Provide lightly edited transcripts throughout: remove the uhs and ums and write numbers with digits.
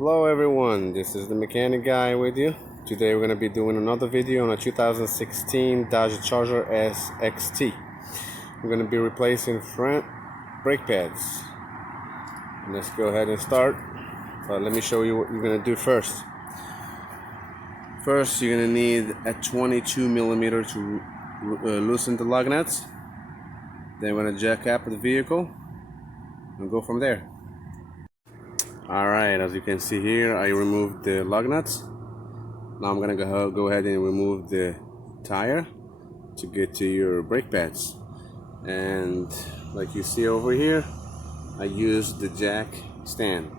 Hello everyone, this is the mechanic guy with you. Today we're going to be doing another video on a 2016 Dodge Charger SXT. We're going to be replacing front brake pads. Let's go ahead and start. Let me show you what you're going to do first. First, you're going to need a 22 millimeter to loosen the lug nuts. Then we're going to jack up the vehicle and go from there. Alright, as you can see here, I removed the lug nuts. Now I'm gonna go ahead and remove the tire to get to your brake pads. And like you see over here, I use the jack stand,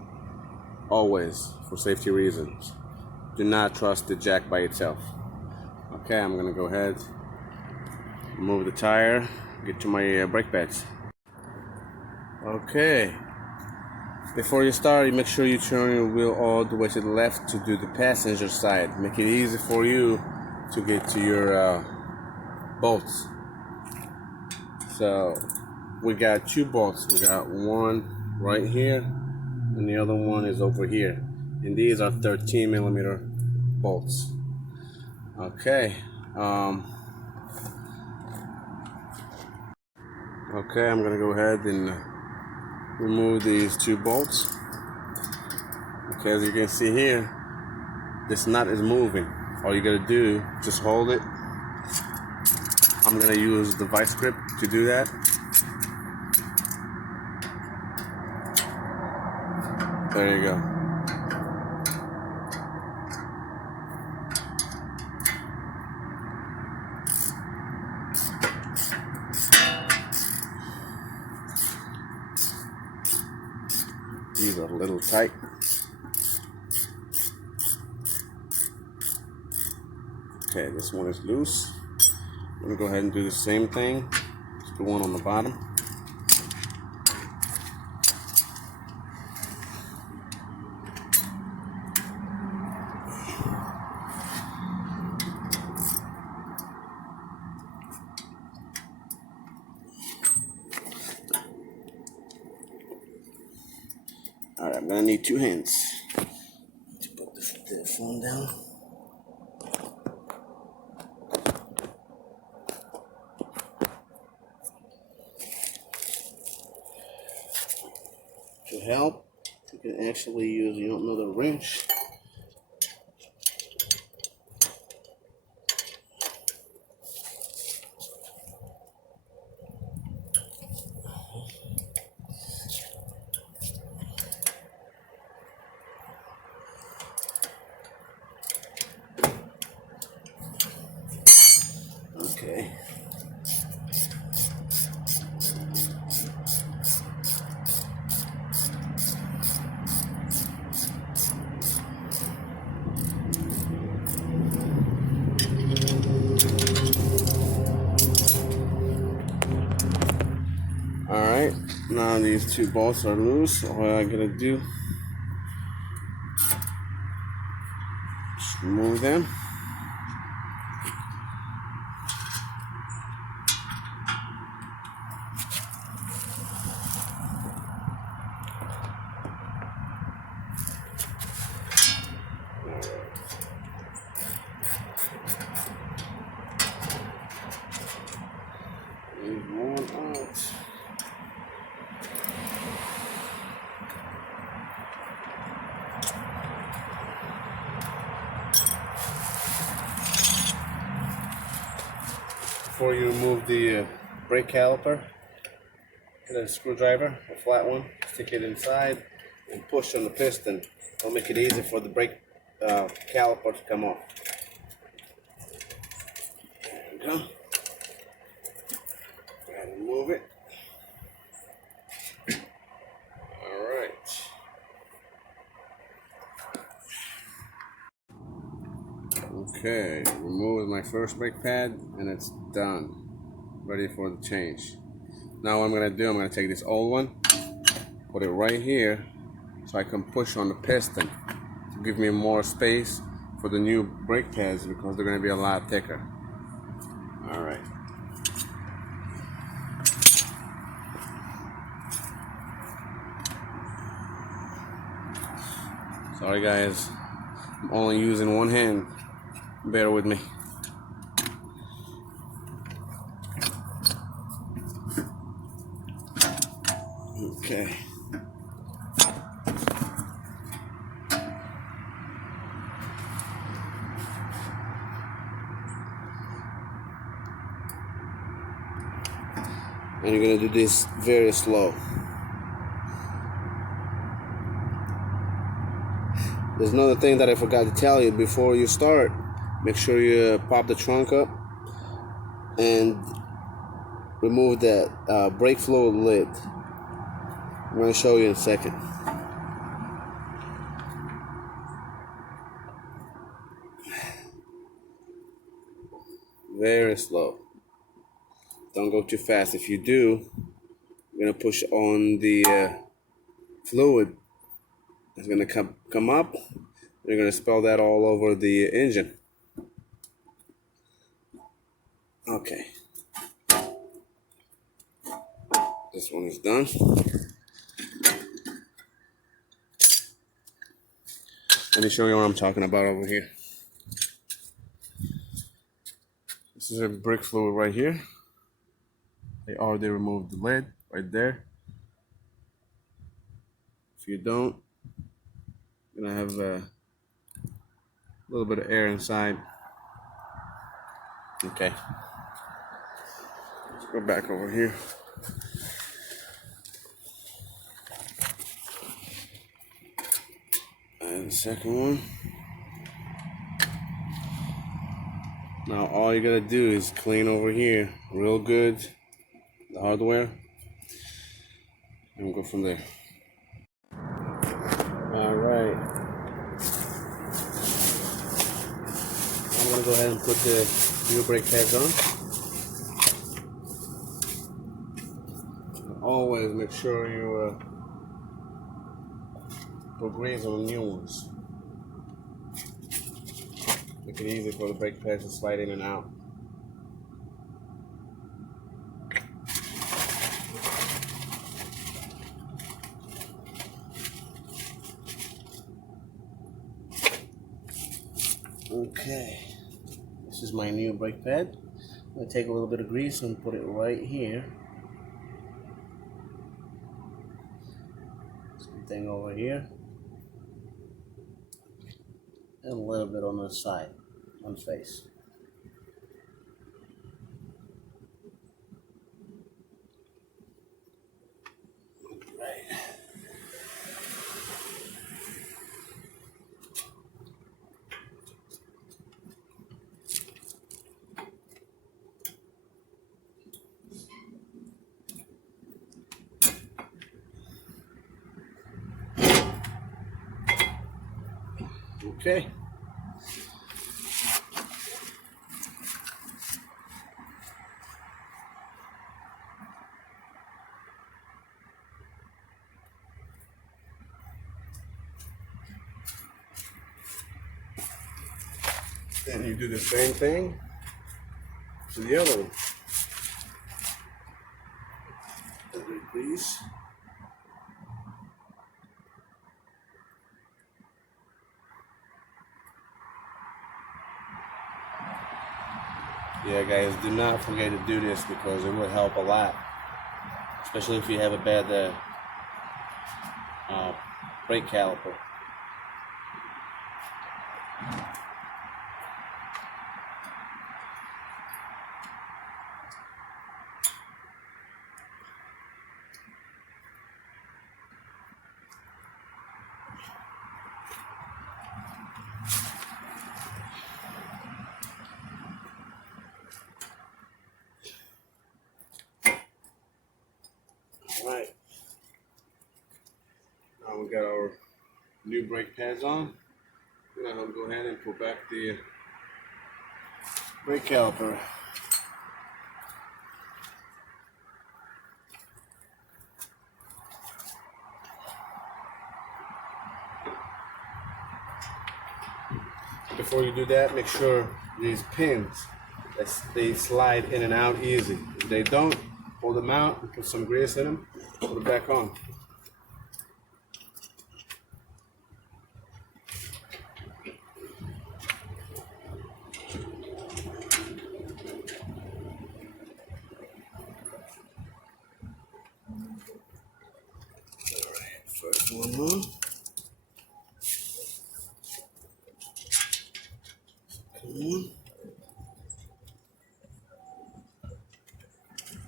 always for safety reasons. Do not trust the jack by itself. Okay, I'm gonna go ahead, remove the tire, get to my brake pads. Okay. Before you start, you make sure you turn your wheel all the way to the left to do the passenger side. Make it easy for you to get to your bolts. So we got two bolts. We got one right here and the other one is over here. And these are 13 millimeter bolts. Okay. Okay, I'm gonna go ahead and remove these two bolts. Okay, as you can see here, this nut is moving. All you gotta do, just hold it. I'm gonna use the vice grip to do that. There you go. These are a little tight. Okay, this one is loose. I'm gonna go ahead and do the same thing. Just the one on the bottom. Alright, I'm gonna need two hands to put the phone down. To help, you can actually use another wrench. Okay. Alright, now these two bolts are loose. All I gotta do, just remove them. Leave one out. Before you remove the brake caliper, get a screwdriver, a flat one, stick it inside and push on the piston. It'll make it easy for the brake caliper to come off. There we go. Go ahead and move it. Alright. Okay, remove my first brake pad and it's done. Ready for the change. Now what I'm going to do, I'm going to take this old one, put it right here so I can push on the piston to give me more space for the new brake pads because they're going to be a lot thicker. Alright. Sorry guys, I'm only using one hand. Bear with me. Okay. And you're gonna do this very slow. There's another thing that I forgot to tell you before you start. Make sure you pop the trunk up and remove that brake fluid lid. I'm going to show you in a second. Very slow. Don't go too fast. If you do, you're going to push on the fluid. It's going to come up. You're going to spill that all over the engine. Okay. This one is done. Let me show you what I'm talking about over here. This is a brake fluid right here. They already removed the lid right there. If you don't, you're gonna have a little bit of air inside. Okay. Let's go back over here. And the second one. Now all you gotta do is clean over here real good, the hardware, and we'll go from there. Alright. I'm gonna go ahead and put the new brake pads on. Always make sure you put grease on the new ones. Make it easy for the brake pads to slide in and out. Okay, this is my new brake pad. I'm going to take a little bit of grease and put it right here. Same thing over here. And a little bit on the side, on the face. Right. Okay. Then you do the same thing to the other one. Grease. Yeah, guys, do not forget to do this because it will help a lot, especially if you have a bad brake caliper. Alright, now we got our new brake pads on. Now I'll go ahead and put back the brake caliper. Before you do that, make sure these pins, they slide in and out easy. If they don't, pull them out, put some grease in them, put it back on. one.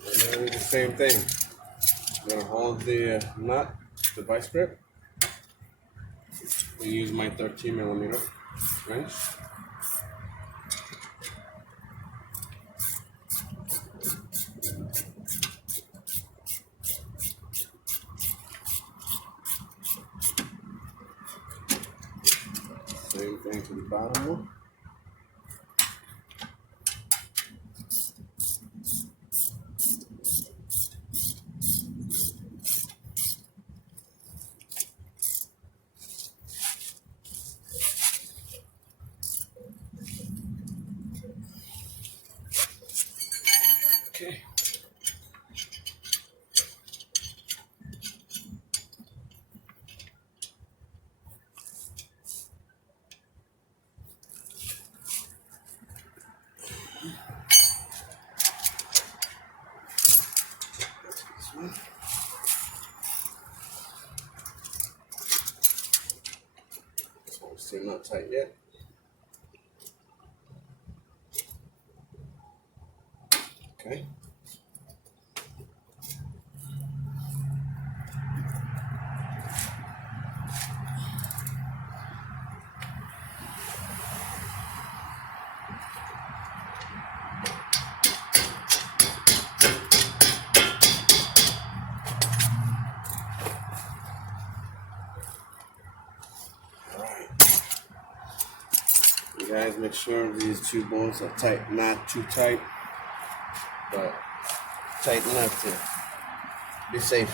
And then the same thing. I'm gonna hold the nut, the vice grip. I use my 13mm wrench. Same thing to the bottom one. Okay. Still not tight yet. Okay. You guys make sure these two bolts are tight, not too tight, but tight enough to be safe.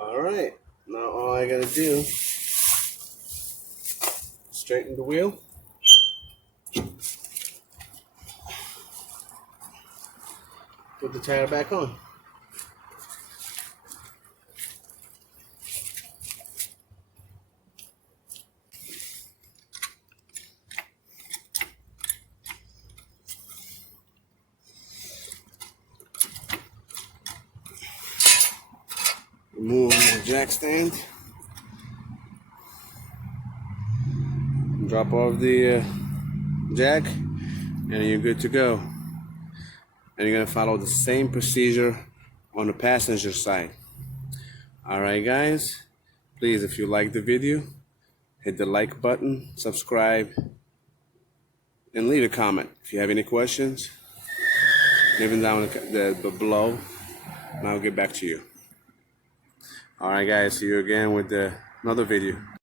Alright, now all I gotta do, straighten the wheel. Put the tire back on. Remove the jack stand. Drop off the jack, and you're good to go. And you're gonna follow the same procedure on the passenger side. Alright guys, please, if you like the video, hit the like button, subscribe, and leave a comment. If you have any questions, leave them down below, and I'll get back to you. Alright guys, see you again with another video.